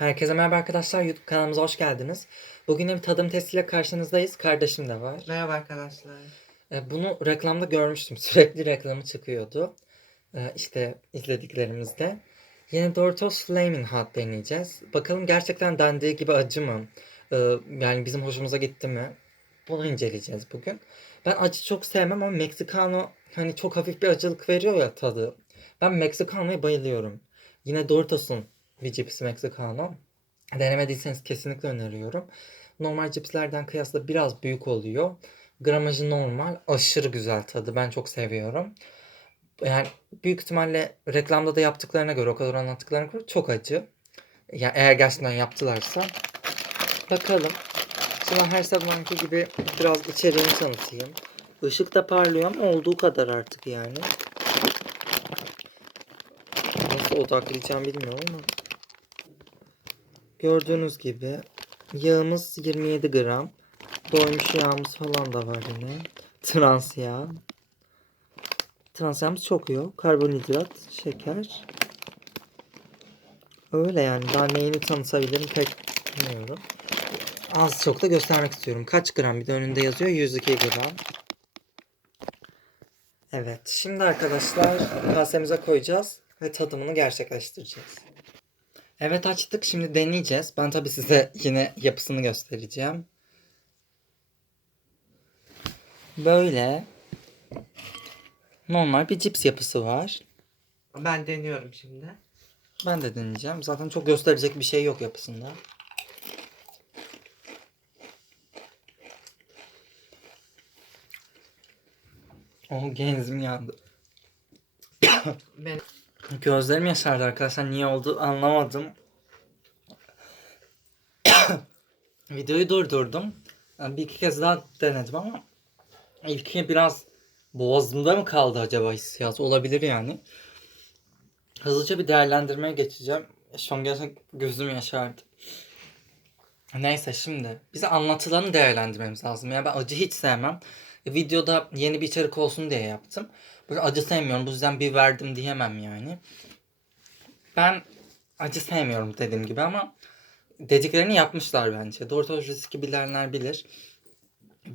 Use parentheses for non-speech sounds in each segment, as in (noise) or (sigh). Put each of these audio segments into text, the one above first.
Herkese merhaba arkadaşlar. YouTube kanalımıza hoş geldiniz. Bugün bir tadım testiyle karşınızdayız. Kardeşim de var. Merhaba arkadaşlar. E, Bunu reklamda görmüştüm. (laughs) Sürekli reklamı çıkıyordu. E, İşte izlediklerimizde. Yine Doritos Flaming Hot deneyeceğiz. Bakalım gerçekten dendiği gibi acı mı? E, Yani bizim hoşumuza gitti mi? Bunu inceleyeceğiz bugün. Ben acı çok sevmem ama Mexicano hani çok hafif bir acılık veriyor ya tadı. Ben Mexicano'ya bayılıyorum. Yine Doritos'un bir cipsi Mexicano. Denemediyseniz kesinlikle öneriyorum. Normal cipslerden kıyasla biraz büyük oluyor. Gramajı normal. Aşırı güzel tadı. Ben çok seviyorum. Yani büyük ihtimalle reklamda da yaptıklarına göre, o kadar anlattıklarına göre çok acı. Yani eğer gerçekten yaptılarsa. Bakalım. Şimdi her zamanki gibi biraz içeriğini tanıtayım. Işık da parlıyor ama olduğu kadar artık yani. Nasıl odaklayacağım bilmiyorum ama. Gördüğünüz gibi yağımız 27 gram. Doymuş yağımız falan da var yine. Trans yağ. Trans yağımız çok yok. Karbonhidrat, şeker. Öyle yani. Daha neyini tanıtabilirim pek bilmiyorum. Az çok da göstermek istiyorum. Kaç gram? Bir de önünde yazıyor 102 gram. Evet. Şimdi arkadaşlar kasemize koyacağız ve tadımını gerçekleştireceğiz. Evet açtık. Şimdi deneyeceğiz. Ben tabii size yine yapısını göstereceğim. Böyle normal bir cips yapısı var. Ben deniyorum şimdi. Ben de deneyeceğim. Zaten çok gösterecek bir şey yok yapısında. Oh genzim yandı. Ben Gözlerim yaşardı arkadaşlar. Niye oldu anlamadım. (coughs) Videoyu durdurdum. Bir iki kez daha denedim ama ilki biraz boğazımda mı kaldı acaba hissiyat? Olabilir yani. Hızlıca bir değerlendirmeye geçeceğim. Şu an gerçekten gözüm yaşardı. Neyse şimdi bize anlatılanı değerlendirmemiz lazım. Yani ben acı hiç sevmem. E, videoda yeni bir içerik olsun diye yaptım. Böyle acı sevmiyorum. Bu yüzden bir verdim diyemem yani. Ben acı sevmiyorum dediğim gibi ama dediklerini yapmışlar bence. Doritos riski bilenler bilir.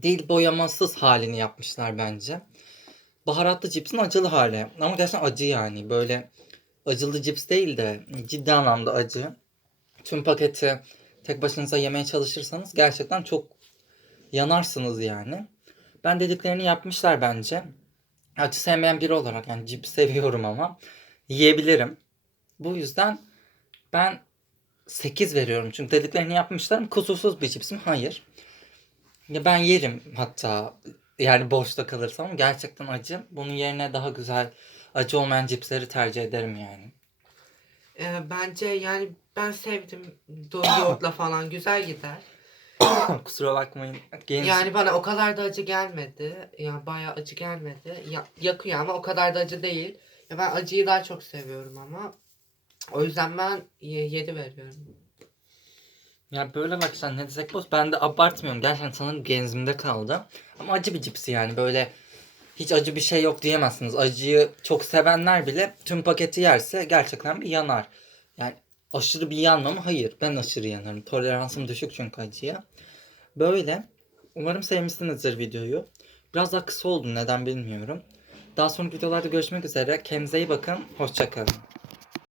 Dil boyamasız halini yapmışlar bence. Baharatlı cipsin acılı hali. Ama gerçekten acı yani. Böyle acılı cips değil de ciddi anlamda acı. Tüm paketi tek başınıza yemeye çalışırsanız gerçekten çok yanarsınız yani. Ben dediklerini yapmışlar bence. Acı sevmeyen biri olarak yani cips seviyorum ama yiyebilirim. Bu yüzden ben 8 veriyorum. Çünkü dediklerini yapmışlar mı? Kusursuz bir cips mi? Hayır. Ya ben yerim hatta yani boşta kalırsam gerçekten acı. Bunun yerine daha güzel acı olmayan cipsleri tercih ederim yani. e, bence yani ben sevdim. Yoğurtla falan güzel gider. (coughs) Kusura bakmayın. Genç... Yani bana o kadar da acı gelmedi. Yani bayağı acı gelmedi. Ya, yakıyor ama o kadar da acı değil. Ya ben acıyı daha çok seviyorum ama. O yüzden ben 7 veriyorum. Ya böyle bak sen ne desek boz. Ben de abartmıyorum. Gerçekten sanırım genzimde kaldı. Ama acı bir cipsi yani böyle hiç acı bir şey yok diyemezsiniz. Acıyı çok sevenler bile tüm paketi yerse gerçekten bir yanar. Yani aşırı bir yanma mı? Hayır. Ben aşırı yanarım. Toleransım düşük çünkü acıya. Böyle. Umarım sevmişsinizdir videoyu. Biraz daha kısa oldu neden bilmiyorum. Daha sonraki videolarda görüşmek üzere. Kendinize iyi bakın. Hoşçakalın.